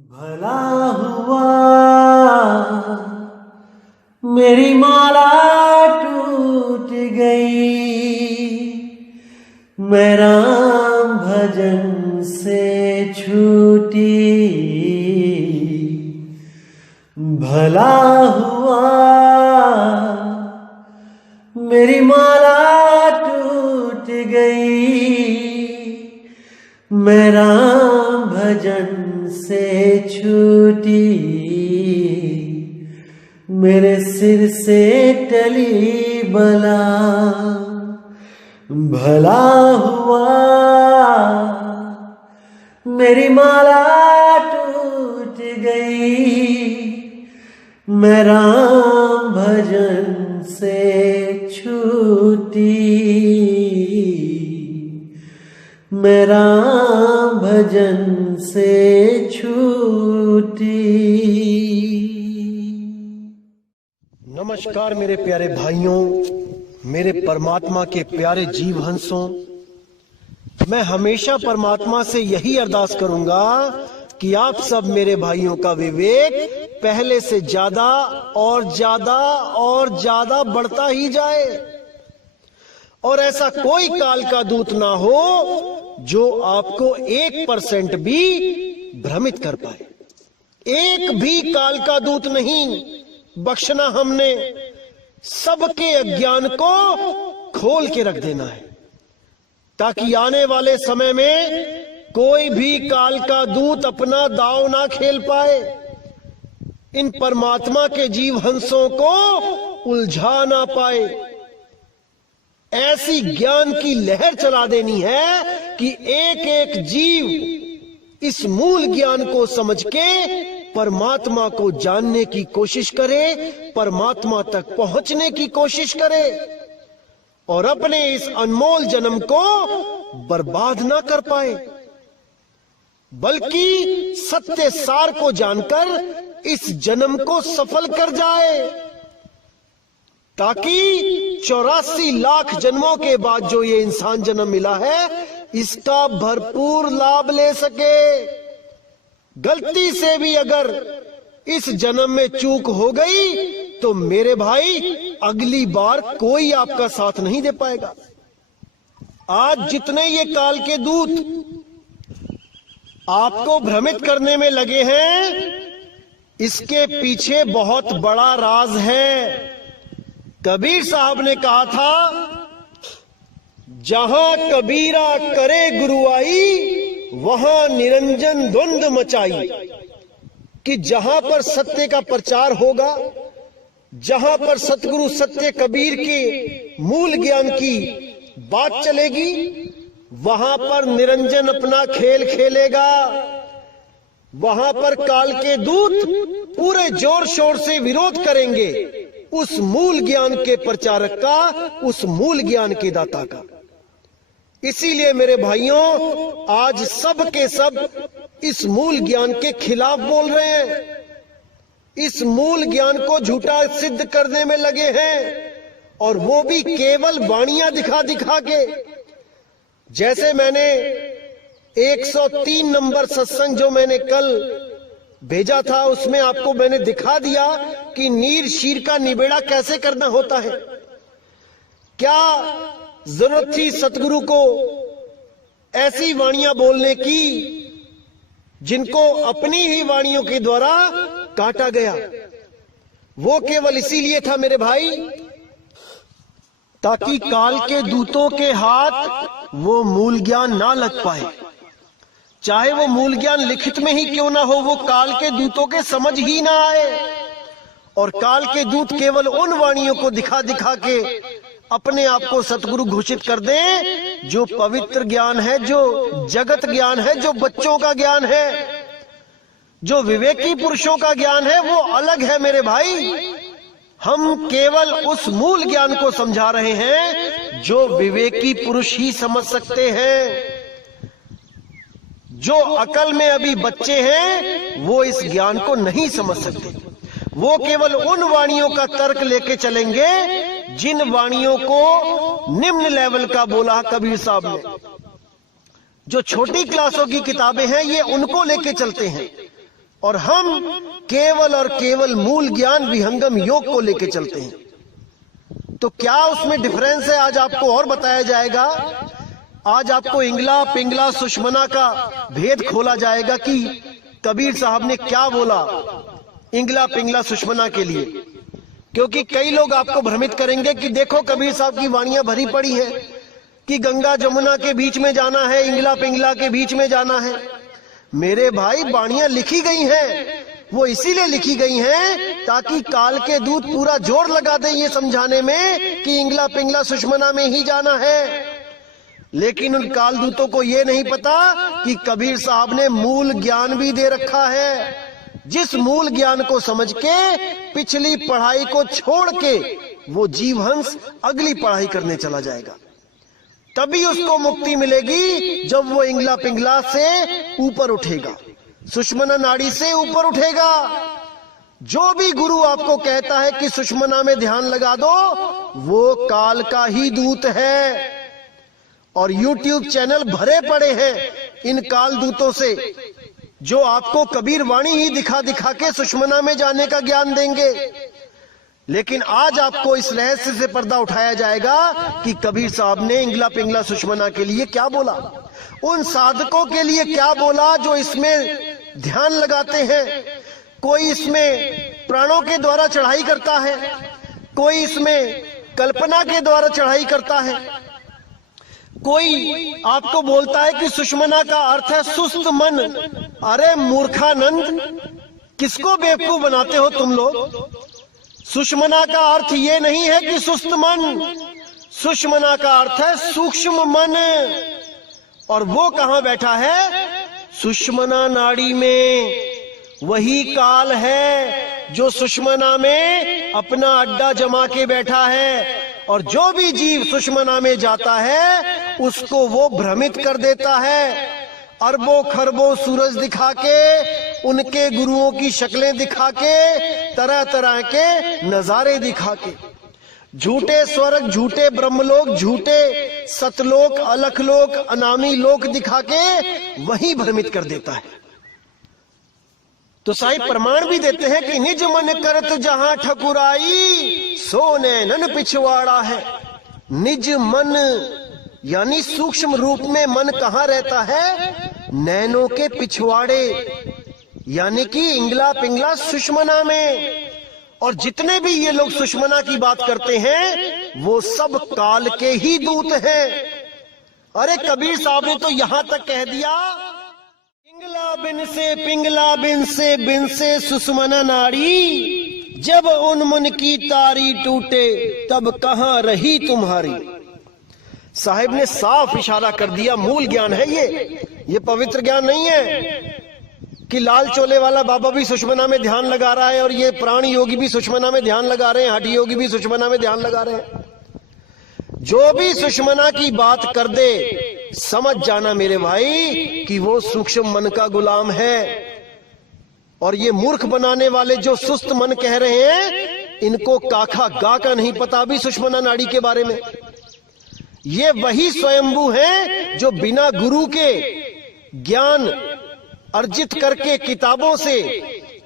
भला हुआ मेरी माला टूट गई, मैं राम भजन से छूटी। भला हुआ मेरी माला टूट गई, मैं राम भजन से छूटी। मेरे सिर से टली बला, भला हुआ मेरी माला टूट गई, मैं राम भजन से छूटी। मैं राम भजन से छूटी। नमस्कार मेरे प्यारे भाइयों, मेरे परमात्मा के प्यारे जीव हंसों। मैं हमेशा परमात्मा से यही अरदास करूंगा कि आप सब मेरे भाइयों का विवेक पहले से ज्यादा और ज्यादा और ज्यादा बढ़ता ही जाए, और ऐसा कोई काल का दूत ना हो जो आपको 1% भी भ्रमित कर पाए। एक भी काल का दूत नहीं बख्शना हमने, सबके अज्ञान को खोल के रख देना है, ताकि आने वाले समय में कोई भी काल का दूत अपना दांव ना खेल पाए, इन परमात्मा के जीव हंसों को उलझा ना पाए। ऐसी ज्ञान की लहर चला देनी है कि एक एक जीव इस मूल ज्ञान को समझ के परमात्मा को जानने की कोशिश करे, परमात्मा तक पहुंचने की कोशिश करे, और अपने इस अनमोल जन्म को बर्बाद ना कर पाए, बल्कि सत्य सार को जानकर इस जन्म को सफल कर जाए, ताकि 84 लाख जन्मों के बाद जो ये इंसान जन्म मिला है इसका भरपूर लाभ ले सके। गलती से भी अगर इस जन्म में चूक हो गई तो मेरे भाई अगली बार कोई आपका साथ नहीं दे पाएगा। आज जितने ये काल के दूत आपको भ्रमित करने में लगे हैं, इसके पीछे बहुत बड़ा राज है। कबीर साहब ने कहा था, जहां कबीरा करे गुरुआई वहां निरंजन द्वंद मचाई, कि जहां पर सत्य का प्रचार होगा, जहां पर सतगुरु सत्य कबीर के मूल ज्ञान की बात चलेगी, वहां पर निरंजन अपना खेल खेलेगा। वहां पर काल के दूत पूरे जोर शोर से विरोध करेंगे उस मूल ज्ञान के प्रचारक का, उस मूल ज्ञान के दाता का। इसीलिए मेरे भाइयों, आज सब के सब इस मूल ज्ञान के खिलाफ बोल रहे हैं, इस मूल ज्ञान को झूठा सिद्ध करने में लगे हैं, और वो भी केवल वाणियां दिखा दिखा के। जैसे मैंने 103 नंबर सत्संग जो मैंने कल भेजा था, उसमें आपको मैंने दिखा दिया कि नीर शीर का निबेड़ा कैसे करना होता है। क्या जरूरत थी सतगुरु को ऐसी वाणियां बोलने की जिनको अपनी ही वाणियों के द्वारा काटा गया? वो केवल इसीलिए था मेरे भाई, ताकि काल के दूतों के हाथ वो मूल ज्ञान ना लग पाए। चाहे वो मूल ज्ञान लिखित में ही क्यों ना हो, वो काल के दूतों के समझ ही ना आए, और काल के दूत केवल उन वाणियों को दिखा दिखा के अपने आप को सतगुरु घोषित कर दें जो पवित्र ज्ञान है, जो जगत ज्ञान है, जो बच्चों का ज्ञान है, जो विवेकी पुरुषों का ज्ञान है, वो अलग है मेरे भाई। हम केवल उस मूल ज्ञान को समझा रहे हैं जो विवेकी पुरुष ही समझ सकते हैं। जो अकल में अभी बच्चे हैं वो इस ज्ञान को नहीं समझ सकते। वो केवल उन वाणियों का तर्क लेके चलेंगे जिन वाणियों को निम्न लेवल का बोला कबीर साहब ने। जो छोटी क्लासों की किताबें हैं ये उनको लेके चलते हैं, और हम केवल और केवल मूल ज्ञान विहंगम योग को लेके चलते हैं। तो क्या उसमें डिफरेंस है, आज आपको और बताया जाएगा। आज आपको इंगला पिंगला सुषमना का भेद खोला जाएगा कि कबीर साहब ने क्या बोला इंगला पिंगला सुषमना के लिए। क्योंकि कई लोग आपको भ्रमित करेंगे कि देखो कबीर साहब की वाणियां भरी पड़ी है कि गंगा जमुना के बीच में जाना है, इंगला पिंगला के बीच में जाना है। मेरे भाई, वाणियां लिखी गई हैं, वो इसीलिए लिखी गई हैं ताकि काल के दूत पूरा जोर लगा दें ये समझाने में कि इंगला पिंगला सुषमना में ही जाना है। लेकिन उन काल दूतों को ये नहीं पता कि कबीर साहब ने मूल ज्ञान भी दे रखा है, जिस मूल ज्ञान को समझ के पिछली पढ़ाई को छोड़ के वो जीवहंस अगली पढ़ाई करने चला जाएगा। तभी उसको मुक्ति मिलेगी जब वो इंगला पिंगला से ऊपर उठेगा, सुषमना नाड़ी से ऊपर उठेगा। जो भी गुरु आपको कहता है कि सुषमना में ध्यान लगा दो, वो काल का ही दूत है। और YouTube चैनल भरे पड़े हैं इन काल दूतों से, जो आपको कबीर वाणी ही दिखा दिखा के सुषमना में जाने का ज्ञान देंगे। लेकिन आज आपको इस रहस्य से पर्दा उठाया जाएगा कि कबीर साहब ने इंगला पिंगला सुषमना के लिए क्या बोला, उन साधकों के लिए क्या बोला जो इसमें ध्यान लगाते हैं। कोई इसमें प्राणों के द्वारा चढ़ाई करता है, कोई इसमें कल्पना के द्वारा चढ़ाई करता है, कोई आपको बोलता है कि सुषमना का अर्थ है सुस्त मन। अरे मूर्खानंद, किसको बेवकूफ बनाते हो तुम लोग। सुषमना का अर्थ ये नहीं है कि सुस्त मन, सुषमना का अर्थ है सूक्ष्म मन। और वो कहां बैठा है? सुषमना नाड़ी में। वही काल है जो सुषमना में अपना अड्डा जमा के बैठा है। और जो भी जीव सुषमना में जाता है उसको वो भ्रमित कर देता है, अरबों खरबों सूरज दिखा के, उनके गुरुओं की शक्लें दिखा के, तरह तरह के नजारे दिखा के, झूठे स्वर्ग, झूठे ब्रह्मलोक, झूठे सतलोक, अलखलोक, अनामी लोक दिखा के वही भ्रमित कर देता है। तो साहिब प्रमाण भी देते हैं कि निज मन करत जहां ठकुराई, सो नैनन पिछवाड़ा है। निज मन यानी सूक्ष्म रूप में मन कहां रहता है? नैनों के पिछवाड़े, यानी कि इंगला पिंगला सुषमना में। और जितने भी ये लोग सुषमना की बात करते हैं वो सब काल के ही दूत हैं। अरे कबीर साहब ने तो यहां तक कह दिया, पिंगला बिन से सुषमना नाड़ी, जब उन्मुन की तारी टूटे तब कहां रही तुम्हारी। साहिब ने साफ इशारा कर दिया, मूल ज्ञान है ये पवित्र ज्ञान नहीं है कि लाल चोले वाला बाबा भी सुषमना में ध्यान लगा रहा है और ये प्राण योगी भी सुषमना में ध्यान लगा रहे हैं, हठी योगी भी सुषमना में ध्यान लगा रहे हैं। जो भी सुषमना की बात कर दे, समझ जाना मेरे भाई कि वो सूक्ष्म मन का गुलाम है। और ये मूर्ख बनाने वाले जो सुस्त मन कह रहे हैं, इनको काखा गा का नहीं पता भी सुषमना नाड़ी के बारे में। ये वही स्वयंभू हैं जो बिना गुरु के ज्ञान अर्जित करके किताबों से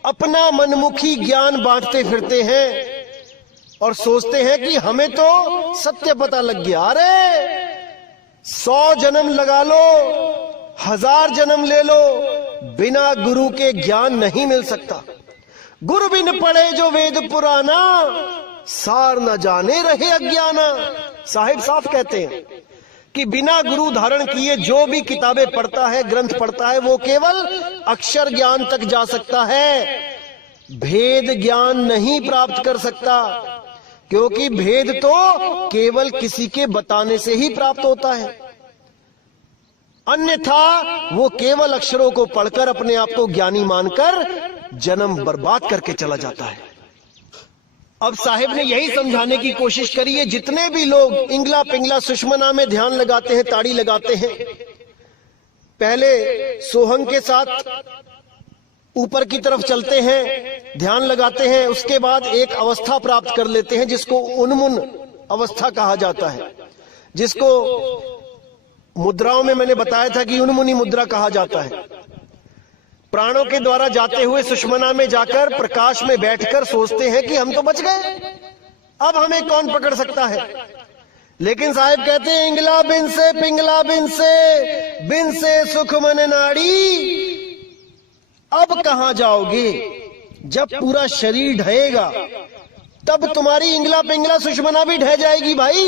अपना मनमुखी ज्ञान बांटते फिरते हैं और सोचते हैं कि हमें तो सत्य पता लग गया। अरे 100 जन्म लगा लो, 1000 जन्म ले लो, बिना गुरु के ज्ञान नहीं मिल सकता। गुरु बिन पढ़े जो वेद पुराना, सार न जाने रहे अज्ञाना। साहिब साफ कहते हैं कि बिना गुरु धारण किए जो भी किताबें पढ़ता है, ग्रंथ पढ़ता है, वो केवल अक्षर ज्ञान तक जा सकता है, भेद ज्ञान नहीं प्राप्त कर सकता। क्योंकि भेद तो केवल किसी के बताने से ही प्राप्त होता है, अन्यथा वो केवल अक्षरों को पढ़कर अपने आप को ज्ञानी मानकर जन्म बर्बाद करके चला जाता है। अब साहिब ने यही समझाने की कोशिश करी है, जितने भी लोग इंगला पिंगला सुषमना में ध्यान लगाते हैं, ताड़ी लगाते हैं, पहले सोहंग के साथ ऊपर की तरफ चलते हैं, ध्यान लगाते हैं, उसके बाद एक अवस्था प्राप्त कर लेते हैं जिसको उन्मुन अवस्था कहा जाता है, जिसको मुद्राओं में मैंने बताया था कि उन्मुनी मुद्रा कहा जाता है। प्राणों के द्वारा जाते हुए सुषमना में जाकर प्रकाश में बैठकर सोचते हैं कि हम तो बच गए, अब हमें कौन पकड़ सकता है। लेकिन साहिब कहते हैं इंगला बिन से पिंगला बिन से सुख मन नाड़ी। अब कहां जाओगे? जब पूरा शरीर ढहेगा तब तुम्हारी इंगला पिंगला सुषमना भी ढह जाएगी भाई,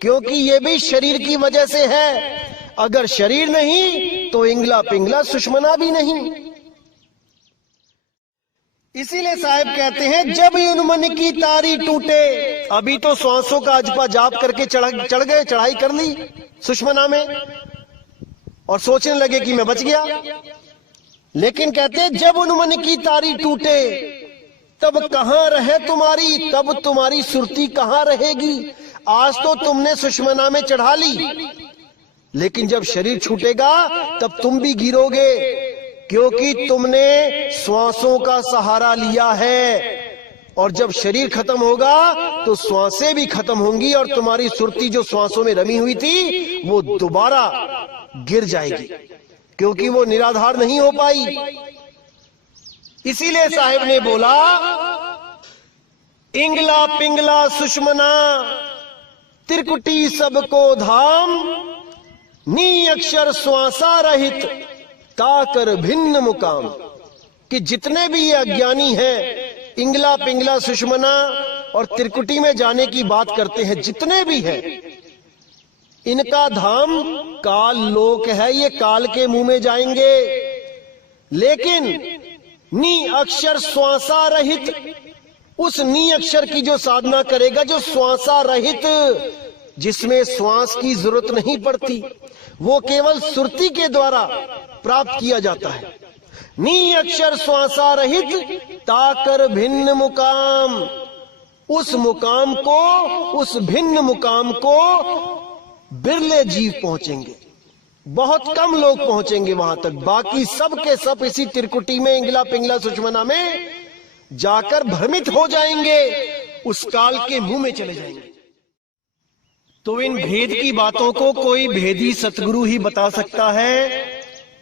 क्योंकि ये भी शरीर की वजह से है। अगर शरीर नहीं तो इंगला पिंगला सुषमना भी नहीं। इसीलिए साहिब कहते हैं जब यूं मन की तारी टूटे। अभी तो श्वासों का अजपा जाप करके चढ़ गए, चढ़ाई कर ली सुषमना में और सोचने लगे कि मैं बच गया। लेकिन कहते हैं जब उन मन की तारी टूटे तब कहां रहे तुम्हारी, तब तुम्हारी सुरती कहां रहेगी। आज तो तुमने सुषमना में चढ़ा ली, लेकिन जब शरीर छूटेगा तब तुम भी गिरोगे, क्योंकि तुमने श्वासों का सहारा लिया है। और जब शरीर खत्म होगा तो श्वासें भी खत्म होंगी और तुम्हारी सुरती जो श्वासों में रमी हुई थी वो दोबारा गिर जाएगी, क्योंकि वो निराधार नहीं हो पाई। इसीलिए साहिब ने बोला इंगला पिंगला सुषमना त्रिकुटी सबको धाम, नी अक्षर श्वासा रहित ताकर भिन्न मुकाम। कि जितने भी ये अज्ञानी हैं इंगला पिंगला सुषमना और त्रिकुटी में जाने की बात करते हैं, जितने भी हैं, इनका धाम काल लोक है, ये काल के मुंह में जाएंगे। लेकिन नी अक्षर श्वासा रहित, उस नी अक्षर की जो साधना करेगा, जो श्वासा रहित, जिसमें श्वास की जरूरत नहीं पड़ती, वो केवल सुरती के द्वारा प्राप्त किया जाता है। नी अक्षर श्वासा रहित ताकर भिन्न मुकाम, उस मुकाम को, उस भिन्न मुकाम को बिरले जीव पहुंचेंगे, बहुत कम लोग पहुंचेंगे वहां तक। बाकी सब के सब इसी त्रिकुटी में इंगला पिंगला सुषमना में जाकर भ्रमित हो जाएंगे, उस काल के मुंह में चले जाएंगे। तो इन भेद की बातों को कोई भेदी सतगुरु ही बता सकता है,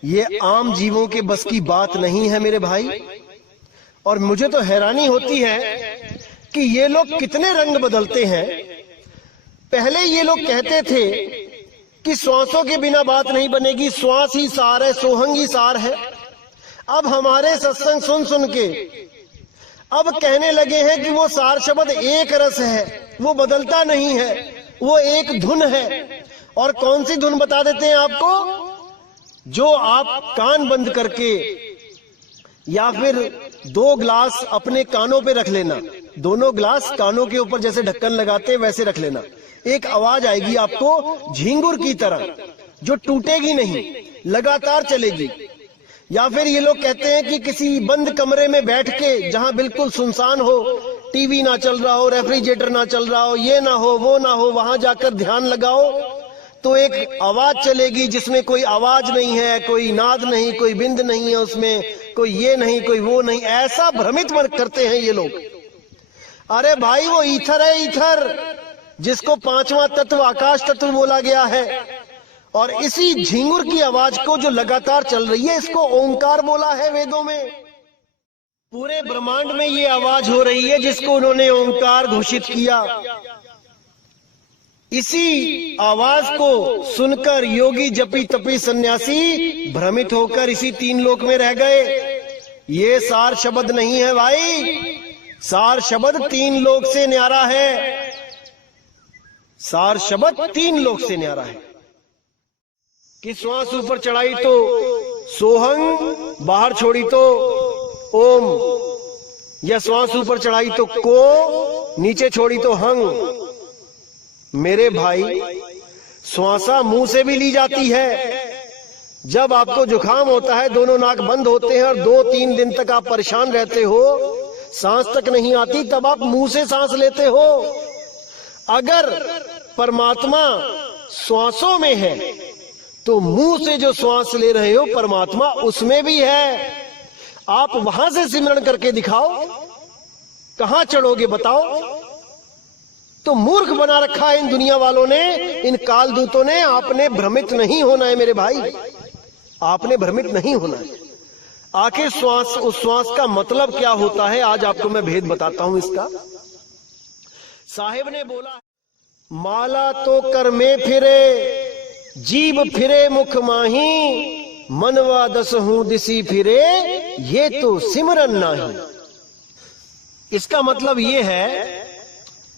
ये आम जीवों के बस की बात नहीं है मेरे भाई। और मुझे तो हैरानी होती है कि ये लोग कितने रंग बदलते हैं। पहले ये लोग कहते थे कि श्वासों के बिना बात नहीं बनेगी, श्वास ही सार है, सोहंग ही सार है। अब हमारे सत्संग सुन सुन के अब कहने लगे हैं कि वो सार शब्द एक रस है, वो बदलता नहीं है, वो एक धुन है। और कौन सी धुन बता देते हैं आपको? जो आप कान बंद करके या फिर 2 ग्लास अपने कानों पे रख लेना, दोनों ग्लास कानों के ऊपर जैसे ढक्कन लगाते हैं वैसे रख लेना, एक आवाज आएगी आपको झींगुर की तरह, जो टूटेगी नहीं, लगातार चलेगी। या फिर ये लोग कहते हैं कि किसी बंद कमरे में बैठ के, जहां बिल्कुल सुनसान हो, टीवी ना चल रहा हो, रेफ्रिजरेटर ना चल रहा हो, ये ना हो वो ना हो, वहां जाकर ध्यान लगाओ तो एक आवाज चलेगी जिसमें कोई आवाज नहीं है, कोई नाद नहीं, कोई बिंद नहीं है उसमें, कोई ये नहीं कोई वो नहीं। ऐसा भ्रमित करते हैं ये लोग। अरे भाई वो ईथर है, ईथर, जिसको 5वां तत्व आकाश तत्व बोला गया है। और इसी झिंगुर की आवाज को जो लगातार चल रही है, इसको ओंकार बोला है वेदों में। पूरे ब्रह्मांड में ये आवाज हो रही है जिसको उन्होंने ओंकार घोषित किया। इसी आवाज को सुनकर योगी जपी तपी सन्यासी भ्रमित होकर इसी 3 लोक में रह गए। ये सार शब्द नहीं है भाई, सार शब्द 3 लोक से न्यारा है, सार शब्द 3 लोक से न्यारा है। कि श्वास ऊपर चढ़ाई तो सोहंग, बाहर छोड़ी तो ओम, या श्वास ऊपर चढ़ाई तो को, नीचे छोड़ी तो हंग। मेरे भाई श्वासा मुंह से भी ली जाती है। जब आपको जुकाम होता है, दोनों नाक बंद होते हैं और 2-3 दिन तक आप परेशान रहते हो, सांस तक नहीं आती, तब आप मुंह से सांस लेते हो। अगर परमात्मा श्वासों में है तो मुंह से जो श्वास ले रहे हो परमात्मा उसमें भी है। आप वहां से सिमरण करके दिखाओ, कहां चढ़ोगे बताओ। तो मूर्ख बना रखा है इन दुनिया वालों ने, इन कालदूतों ने। आपने भ्रमित नहीं होना है मेरे भाई, आपने भ्रमित नहीं होना है। आखिर श्वास, उस श्वास का मतलब क्या होता है, आज आपको मैं भेद बताता हूं इसका। साहिब ने बोला, माला तो कर में फिरे, जीभ फिरे मुख माही, मनवा दस हूं दिसी फिरे, ये तो सिमरन नाही। इसका मतलब ये है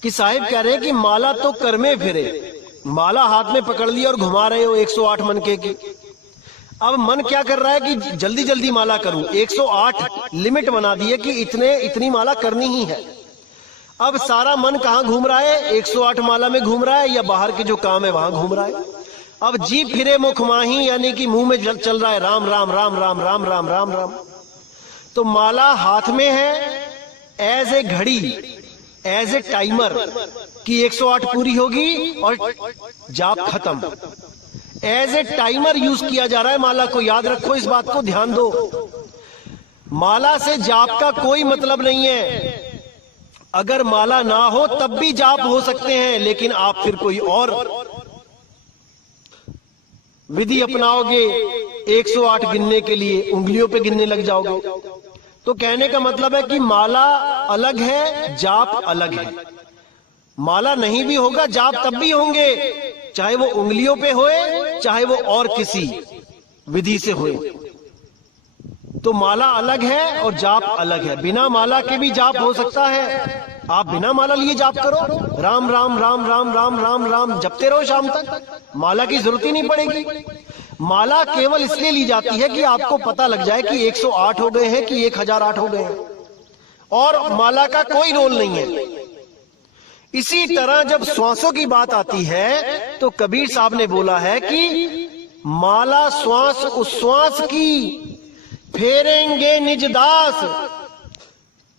कि साहिब कह रहे हैं कि माला तो कर में फिरे, माला हाथ में पकड़ ली और घुमा रहे हो 108 मनके की। अब मन क्या कर रहा है कि जल्दी जल्दी माला करूं, 108 लिमिट बना दी है कि इतनी माला करनी ही है। अब सारा मन कहां घूम रहा है, 108 माला में घूम रहा है या बाहर के जो काम है वहां घूम रहा है। अब जीभ फिरे मुख माही, यानी कि मुंह में चल रहा है राम राम राम राम राम राम राम राम। तो माला हाथ में है एज ए घड़ी, एज ए टाइमर कि 108 पूरी होगी और जाप खत्म। एज ए टाइमर यूज किया जा रहा है माला को, याद रखो, इस बात को ध्यान दो। माला से जाप का कोई मतलब नहीं है। अगर माला ना हो तब भी जाप हो सकते हैं, लेकिन आप फिर कोई और विधि अपनाओगे 108 गिनने के लिए, उंगलियों पे गिनने लग जाओगे। तो कहने का मतलब है कि माला अलग है, जाप अलग है। माला नहीं भी होगा, जाप तब भी होंगे, चाहे वो उंगलियों पे होए, चाहे वो और किसी विधि से होए। तो माला अलग है और जाप अलग है। बिना माला के भी जाप हो सकता है। आप बिना माला लिए जाप करो, राम राम राम राम राम राम राम जपते रहो शाम तक, माला की जरूरत ही नहीं पड़ेगी। माला केवल इसलिए ली जाती है कि आपको पता लग जाए कि 108 हो गए हैं कि 1008 हो गए हैं, और माला का कोई रोल नहीं है। इसी तरह जब श्वासों की बात आती है तो कबीर साहब ने बोला है कि माला श्वास उश्वास की, फेरेंगे निज दास,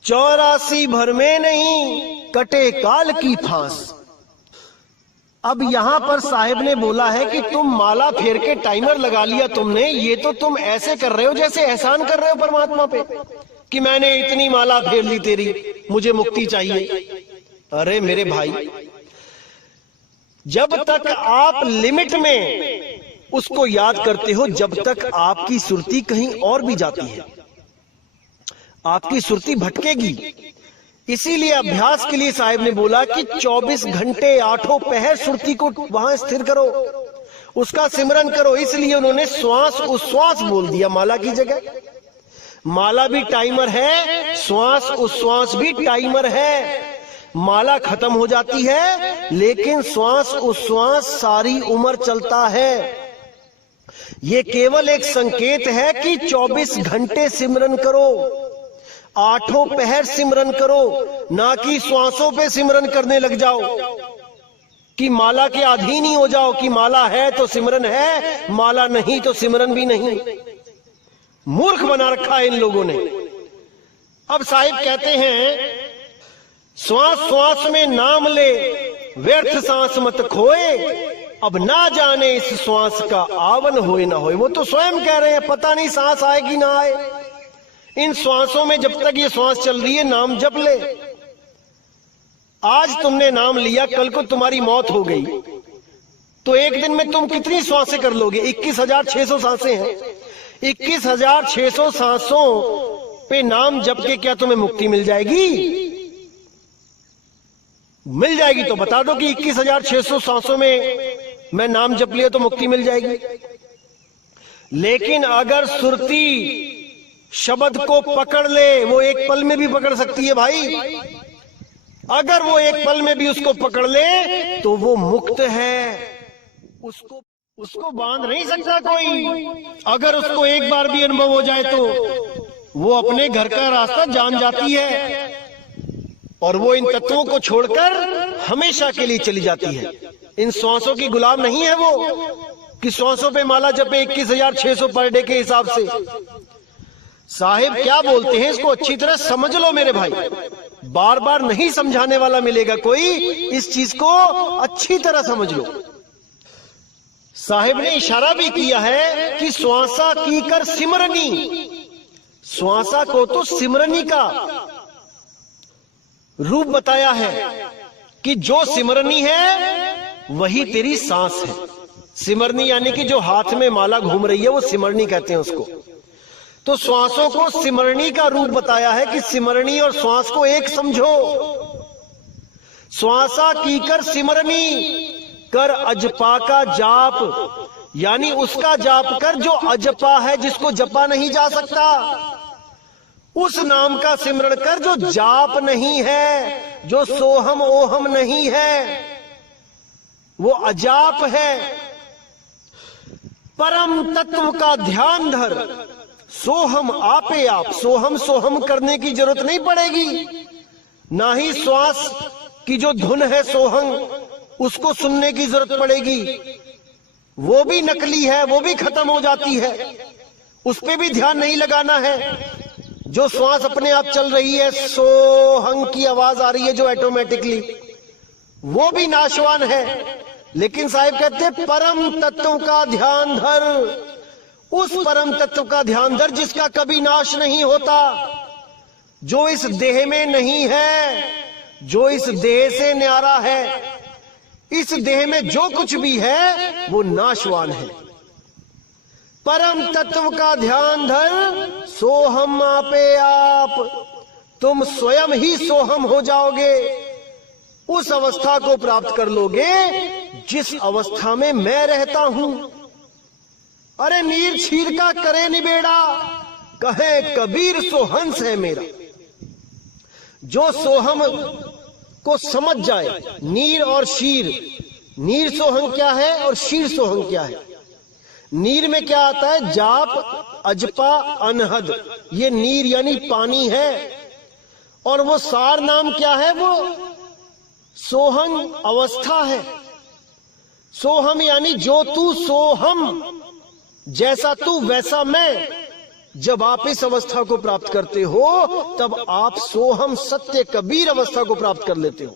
84 भर में नहीं कटे काल की फांस। अब यहां पर साहिब ने बोला है कि तुम माला फेर के टाइमर लगा लिया तुमने, ये तो तुम ऐसे कर रहे हो जैसे एहसान कर रहे हो परमात्मा पे कि मैंने इतनी माला फेर ली तेरी, मुझे मुक्ति चाहिए। अरे मेरे भाई, जब तक आप लिमिट में उसको याद करते हो, जब तक आपकी सुरती कहीं और भी जाती है, आपकी सुरती भटकेगी। इसीलिए अभ्यास के लिए साहिब ने बोला कि 24 घंटे 8 पहर सुरती को वहां स्थिर करो, उसका सिमरन करो। इसलिए उन्होंने श्वास उश्वास बोल दिया माला की जगह। माला भी टाइमर है, श्वास उश्वास भी टाइमर है। माला खत्म हो जाती है लेकिन श्वास उश्वास सारी उम्र चलता है। ये केवल एक संकेत है कि 24 घंटे सिमरन करो, 8 पहर सिमरन करो, ना कि श्वासों पे सिमरन करने लग जाओ कि माला के अधीन ही हो जाओ कि माला है तो सिमरन है, माला नहीं तो सिमरन भी नहीं। मूर्ख बना रखा है इन लोगों ने। अब साहिब कहते हैं, श्वास श्वास में नाम ले, व्यर्थ सांस मत खोए, अब ना जाने इस श्वास का आवन होए ना होए। वो तो स्वयं कह रहे हैं, पता नहीं सांस आएगी ना आए। इन श्वासों में जब तक ये श्वास चल रही है नाम जप ले। आज तुमने नाम लिया, कल को तुम्हारी मौत हो गई तो एक दिन में तुम कितनी श्वासें कर लोगे? 21,600 सांसें हैं। 21,600 सांसों पे नाम जप के क्या तुम्हें मुक्ति मिल जाएगी? मिल जाएगी तो बता दो कि 21,600 सांसों में मैं नाम जप लिया तो मुक्ति मिल जाएगी। लेकिन अगर सुरती शब्द को पकड़ ले, वो एक पल में भी पकड़ सकती है भाई। अगर वो एक पल में भी उसको पकड़ ले तो वो मुक्त है, उसको बांध नहीं सकता कोई। अगर उसको एक बार भी अनुभव हो जाए तो वो अपने घर का रास्ता जान जाती है और वो इन तत्वों को छोड़कर हमेशा के लिए चली जाती है। इन श्वासों की गुलाम नहीं है वो कि श्वासों पे माला जपे 21,600 पर डे के हिसाब से। साहिब क्या बोलते हैं, इसको अच्छी तरह समझ लो मेरे भाई। बार बार नहीं समझाने वाला मिलेगा कोई, इस चीज को अच्छी तरह समझ लो। साहिब ने इशारा भी किया है कि श्वासा की कर सिमरनी, श्वासा को तो सिमरनी का रूप बताया है कि जो सिमरनी है वही तेरी सांस है। सिमरनी यानी कि जो हाथ में माला घूम रही है वो सिमरनी कहते हैं उसको। तो श्वासों को सिमरणी का रूप बताया है कि सिमरणी और श्वास को एक समझो। श्वासा कीकर सिमरणी, कर अजपा का जाप, यानी उसका जाप कर जो अजपा है, जिसको जपा नहीं जा सकता। उस नाम का सिमरण कर जो जाप नहीं है, जो सोहम ओहम नहीं है, वो अजाप है। परम तत्व का ध्यान धर, सोहम आपे आप। सोहम सोहम करने की जरूरत नहीं पड़ेगी, ना ही श्वास की जो धुन है सोहम, उसको सुनने की जरूरत पड़ेगी। वो भी नकली है, वो भी खत्म हो जाती है, उस पे भी ध्यान नहीं लगाना है। जो श्वास अपने आप चल रही है, सोहंग की आवाज आ रही है जो ऑटोमेटिकली, वो भी नाशवान है। लेकिन साहिब कहते हैं परम तत्व का ध्यान धर, उस परम तत्व का ध्यान धर जिसका कभी नाश नहीं होता, जो इस देह में नहीं है, जो इस देह से न्यारा है। इस देह में जो कुछ भी है वो नाशवान है। परम तत्व का ध्यान धर, सोहम आपे आप। तुम स्वयं ही सोहम हो जाओगे, उस अवस्था को प्राप्त कर लोगे जिस अवस्था में मैं रहता हूं। अरे नीर छीर का करे निबेड़ा, कहे कबीर सोहंस है मेरा। जो सोहम को समझ जाए, नीर और शीर, नीर सोहंग क्या है और शीर सोहंग क्या है। नीर में क्या आता है, जाप अजपा अनहद, ये नीर यानी पानी है। और वो सार नाम क्या है, वो सोहंग अवस्था है। सोहम यानी जो तू सोहम, जैसा तू वैसा मैं। जब आप इस अवस्था को प्राप्त करते हो तब आप सोहम सत्य कबीर अवस्था को प्राप्त कर लेते हो,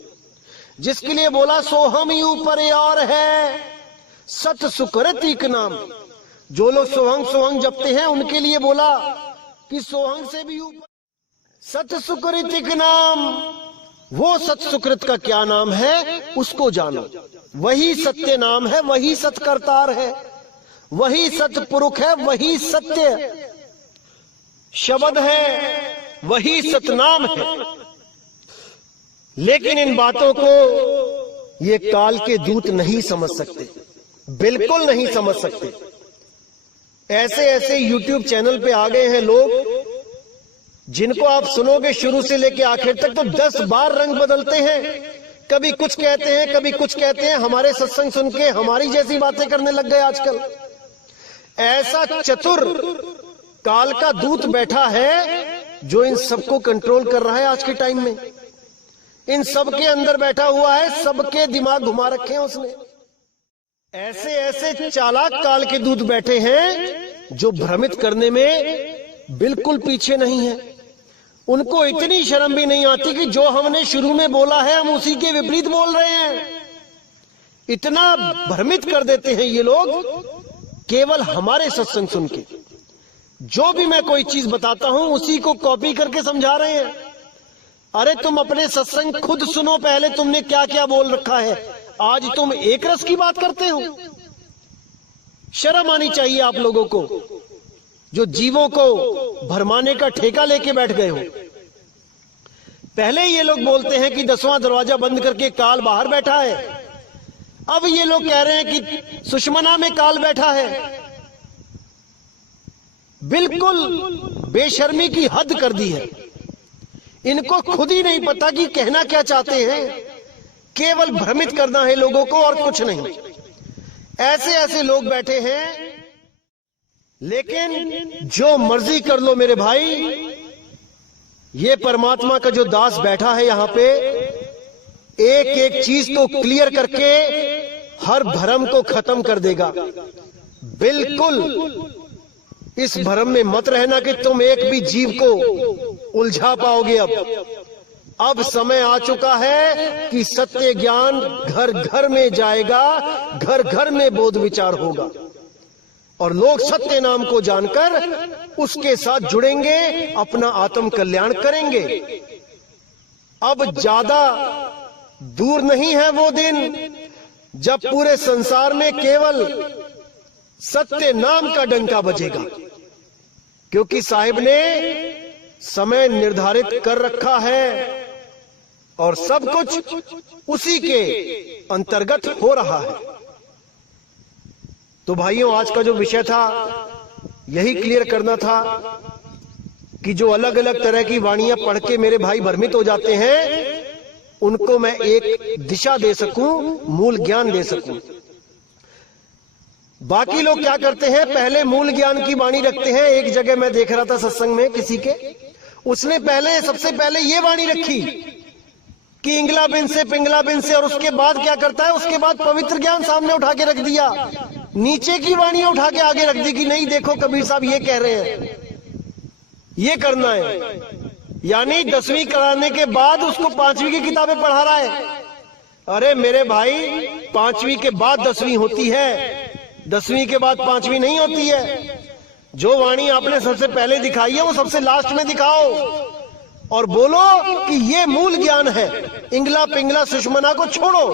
जिसके लिए बोला सोहम ही ऊपर और है, सत सुकृतिक नाम। जो लोग सोहंग सोहंग जपते हैं उनके लिए बोला कि सोहंग से भी ऊपर सत सुकृतिक नाम। वो सत सुकृत का क्या नाम है उसको जानो, वही सत्य नाम है, वही सत्कर्तार है, वही सतपुरुष है, वही सत्य शब्द है, वही सतनाम है। लेकिन इन बातों को ये काल के दूत नहीं समझ सकते, बिल्कुल नहीं समझ सकते। ऐसे ऐसे YouTube चैनल पे आ गए हैं लोग, जिनको आप सुनोगे शुरू से लेके आखिर तक तो 10 बार रंग बदलते हैं। कभी कुछ कहते हैं, कभी कुछ कहते हैं। हमारे सत्संग सुन के हमारी जैसी बातें करने लग गए आजकल। ऐसा चतुर काल का दूत बैठा है जो इन सबको कंट्रोल कर रहा है आज के टाइम में। इन सबके अंदर बैठा हुआ है, सबके दिमाग घुमा रखे हैं उसने। ऐसे ऐसे चालाक काल के दूत बैठे हैं जो भ्रमित करने में बिल्कुल पीछे नहीं है। उनको इतनी शर्म भी नहीं आती कि जो हमने शुरू में बोला है हम उसी के विपरीत बोल रहे हैं। इतना भ्रमित कर देते हैं ये लोग केवल हमारे सत्संग सुन के। जो भी मैं कोई चीज बताता हूं उसी को कॉपी करके समझा रहे हैं। अरे तुम अपने सत्संग खुद सुनो, पहले तुमने क्या क्या बोल रखा है। आज तुम एक रस की बात करते हो। शर्म आनी चाहिए आप लोगों को जो जीवों को भरमाने का ठेका लेके बैठ गए हो। पहले ये लोग बोलते हैं कि 10वां दरवाजा बंद करके काल बाहर बैठा है। अब ये लोग कह रहे हैं कि सुषमना में काल बैठा है। बिल्कुल बेशर्मी की हद कर दी है। इनको खुद ही नहीं पता कि कहना क्या चाहते हैं, केवल भ्रमित करना है लोगों को और कुछ नहीं। ऐसे ऐसे लोग बैठे हैं। लेकिन जो मर्जी कर लो मेरे भाई, ये परमात्मा का जो दास बैठा है यहां पे, एक एक चीज को क्लियर करके हर भ्रम को खत्म कर देगा। बिल्कुल इस भ्रम में मत रहना कि तुम एक भी जीव को उलझा पाओगे। अब समय आ चुका है कि सत्य ज्ञान घर घर में जाएगा, घर घर में बोध विचार होगा और लोग सत्य नाम को जानकर उसके साथ जुड़ेंगे, अपना आत्म कल्याण करेंगे। अब ज्यादा दूर नहीं है वो दिन जब पूरे संसार में केवल सत्य नाम का डंका बजेगा। क्योंकि साहिब ने समय निर्धारित कर रखा है और सब कुछ उसी के अंतर्गत हो रहा है। तो भाइयों, आज का जो विषय था यही क्लियर करना था कि जो अलग अलग तरह की वाणियां पढ़ के मेरे भाई भ्रमित हो जाते हैं, उनको मैं एक दिशा दे सकूं, मूल ज्ञान दे सकूं। बाकी लोग क्या करते हैं, पहले मूल ज्ञान की वाणी रखते हैं। एक जगह मैं देख रहा था सत्संग में किसी के, उसने सबसे पहले ये वाणी रखी कि इंगला बिन से पिंगला बिन से, और उसके बाद क्या करता है, उसके बाद पवित्र ज्ञान सामने उठा के रख दिया, नीचे की वाणी उठा के आगे रख दी कि नहीं देखो कबीर साहब ये कह रहे हैं, ये करना है। यानी 10वीं कराने के बाद उसको 5वीं की किताबें पढ़ा रहा है। अरे मेरे भाई, 5वीं के बाद 10वीं होती है, 10वीं के बाद 5वीं नहीं होती है। जो वाणी आपने सबसे पहले दिखाई है वो सबसे लास्ट में दिखाओ और बोलो कि ये मूल ज्ञान है। इंगला पिंगला सुषमना को छोड़ो।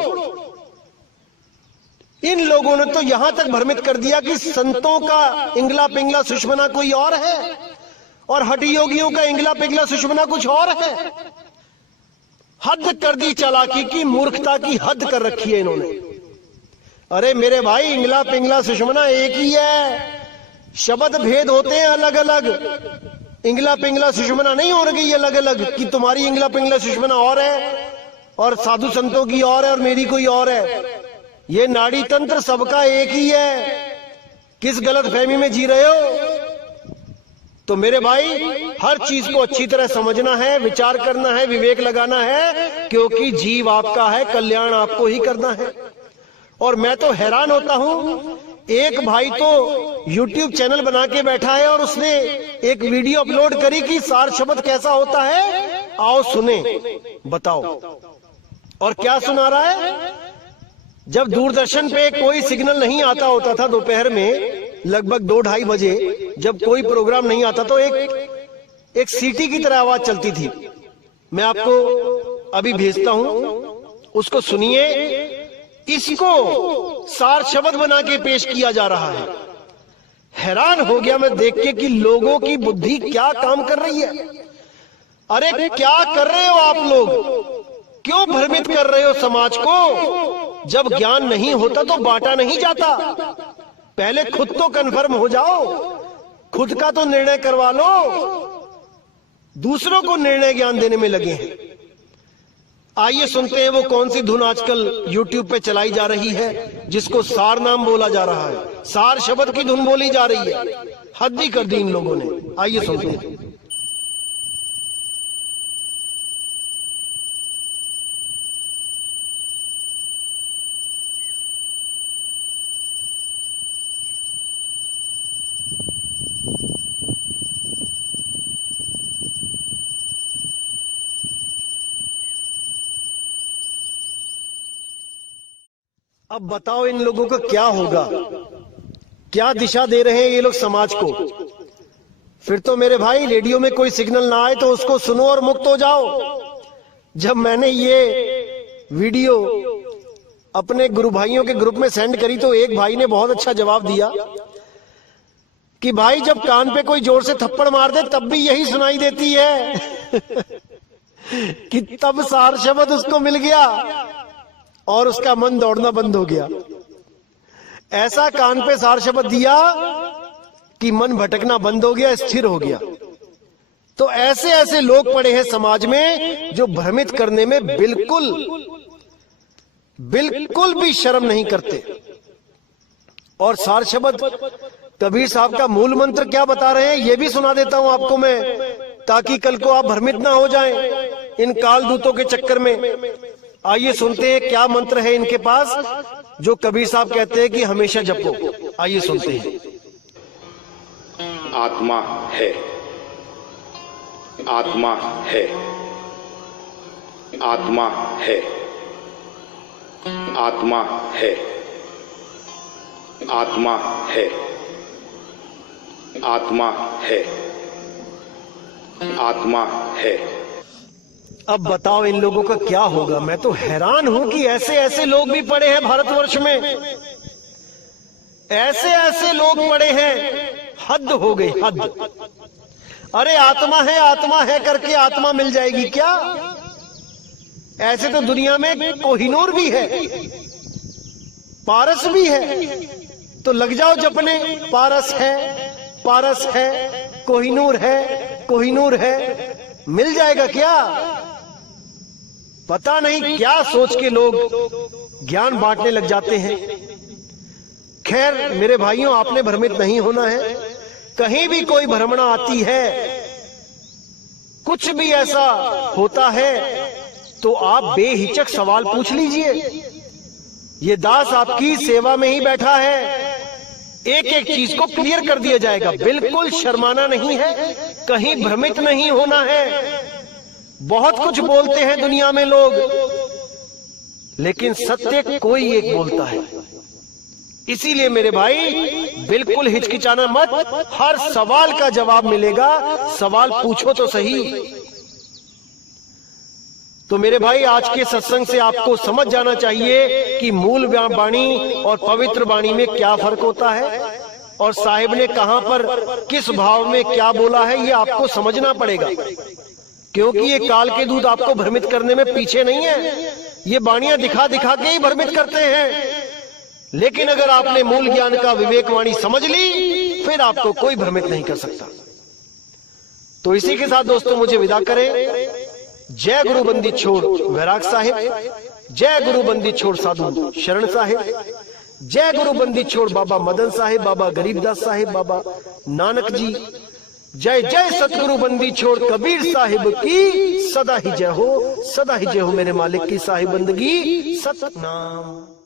इन लोगों ने तो यहां तक भ्रमित कर दिया कि संतों का इंगला पिंगला सुषमना कोई और है और हठी योगियों का इंगला पिंगला सुषमना कुछ और है। हद कर दी चालाकी की, मूर्खता की हद कर रखी है इन्होंने। अरे मेरे भाई, इंगला पिंगला सुषमना एक ही है, शब्द भेद होते हैं अलग अलग। इंगला पिंगला सुषमना नहीं हो रही अलग अलग कि तुम्हारी इंगला पिंगला सुषमना और है और साधु संतों की और है और मेरी कोई और है। ये नाड़ी तंत्र सबका एक ही है। किस गलत फहमी में जी रहे हो? तो मेरे भाई, हर चीज को अच्छी तरह समझना है, विचार करना है, विवेक लगाना है, क्योंकि जीव आपका है, कल्याण आपको ही करना है। और मैं तो हैरान होता हूं, एक भाई तो YouTube चैनल बना के बैठा है और उसने एक वीडियो अपलोड करी कि सार शब्द कैसा होता है, आओ सुने, बताओ। और क्या सुना रहा है? जब दूरदर्शन पे कोई सिग्नल नहीं आता होता था दोपहर में लगभग 2-2:30 बजे, जब कोई प्रोग्राम नहीं आता तो एक सीटी की तरह आवाज चलती थी। मैं आपको अभी भेजता हूं, उसको सुनिए। इसको सार शब्द बना के पेश किया जा रहा है। हैरान हो गया मैं देख के कि लोगों की बुद्धि क्या काम कर रही है। अरे क्या कर रहे हो आप लोग? क्यों भ्रमित कर रहे हो समाज को? जब ज्ञान नहीं होता तो बांटा नहीं जाता। पहले खुद तो कन्फर्म हो जाओ, खुद का तो निर्णय करवा लो। दूसरों को निर्णय ज्ञान देने में लगे हैं। आइए सुनते हैं वो कौन सी धुन आजकल YouTube पे चलाई जा रही है, जिसको सार नाम बोला जा रहा है। सार शब्द की धुन बोली जा रही है। हद ही कर दी इन लोगों ने। आइए सुनते हैं। अब बताओ इन लोगों का क्या होगा? क्या दिशा दे रहे हैं ये लोग समाज को? फिर तो मेरे भाई, रेडियो में कोई सिग्नल ना आए तो उसको सुनो और मुक्त हो जाओ। जब मैंने ये वीडियो अपने गुरु भाइयों के ग्रुप में सेंड करी तो एक भाई ने बहुत अच्छा जवाब दिया कि भाई, जब कान पे कोई जोर से थप्पड़ मार दे तब भी यही सुनाई देती है कि तब सार शब्द उसको मिल गया और उसका मन दौड़ना बंद हो गया। ऐसा कान पे सार शब्द दिया कि मन भटकना बंद हो गया, स्थिर हो गया। तो ऐसे ऐसे लोग पड़े हैं समाज में जो भ्रमित करने में बिल्कुल भी शर्म नहीं करते। और सार शब्द कबीर साहब का मूल मंत्र क्या बता रहे हैं ये भी सुना देता हूं आपको मैं, ताकि कल को आप भ्रमित ना हो जाएं इन काल दूतों के चक्कर में। आइए सुनते हैं क्या मंत्र है इनके पास जो कबीर साहब कहते हैं कि हमेशा जपो। आइए सुनते हैं। आत्मा है, आत्मा है, आत्मा है, आत्मा है, आत्मा है, आत्मा है, आत्मा है। अब बताओ इन लोगों का क्या होगा? मैं तो हैरान हूं कि ऐसे ऐसे लोग भी पड़े हैं भारतवर्ष में। ऐसे ऐसे लोग पड़े हैं, हद हो गई, हद। अरे आत्मा है करके आत्मा मिल जाएगी क्या? ऐसे तो दुनिया में कोहिनूर भी है, पारस भी है, तो लग जाओ जपने। पारस है, कोहिनूर है, मिल जाएगा क्या? पता नहीं क्या सोच के लोग ज्ञान बांटने लग जाते हैं। खैर मेरे भाइयों, आपने भ्रमित नहीं होना है। कहीं भी कोई भ्रमणा आती है, कुछ भी ऐसा होता है, तो आप बेहिचक सवाल पूछ लीजिए। ये दास आपकी सेवा में ही बैठा है, एक एक चीज को क्लियर कर दिया जाएगा। बिल्कुल शर्माना नहीं है, कहीं भ्रमित नहीं होना है। बहुत कुछ बोलते हैं दुनिया में लोग, लेकिन सत्य कोई एक बोलता है। इसीलिए मेरे भाई, बिल्कुल हिचकिचाना मत, हर सवाल का जवाब मिलेगा। सवाल पूछो तो सही। तो मेरे भाई, आज के सत्संग से आपको समझ जाना चाहिए कि मूल वाणी और पवित्र वाणी में क्या फर्क होता है, और साहिब ने कहां पर किस भाव में क्या बोला है, ये आपको समझना पड़ेगा। क्योंकि ये काल के दूत आपको भ्रमित करने में पीछे नहीं है। ये वाणियां दिखा दिखा के ही भ्रमित करते हैं। लेकिन अगर आपने मूल ज्ञान का विवेक वाणी समझ ली, फिर आपको कोई भ्रमित नहीं कर सकता। तो इसी के साथ दोस्तों मुझे विदा करें। जय गुरु बंदी छोड़ वैराग साहिब, जय गुरु बंदी छोड़ साधु शरण साहिब, जय गुरु बंदी छोड़ बाबा मदन साहिब, बाबा गरीबदास साहिब, बाबा नानक जी। जय जय सतगुरु बंदी छोड़ कबीर साहिब की सदा ही जय हो, सदा ही जय हो मेरे मालिक की साहिब बंदगी सतनाम।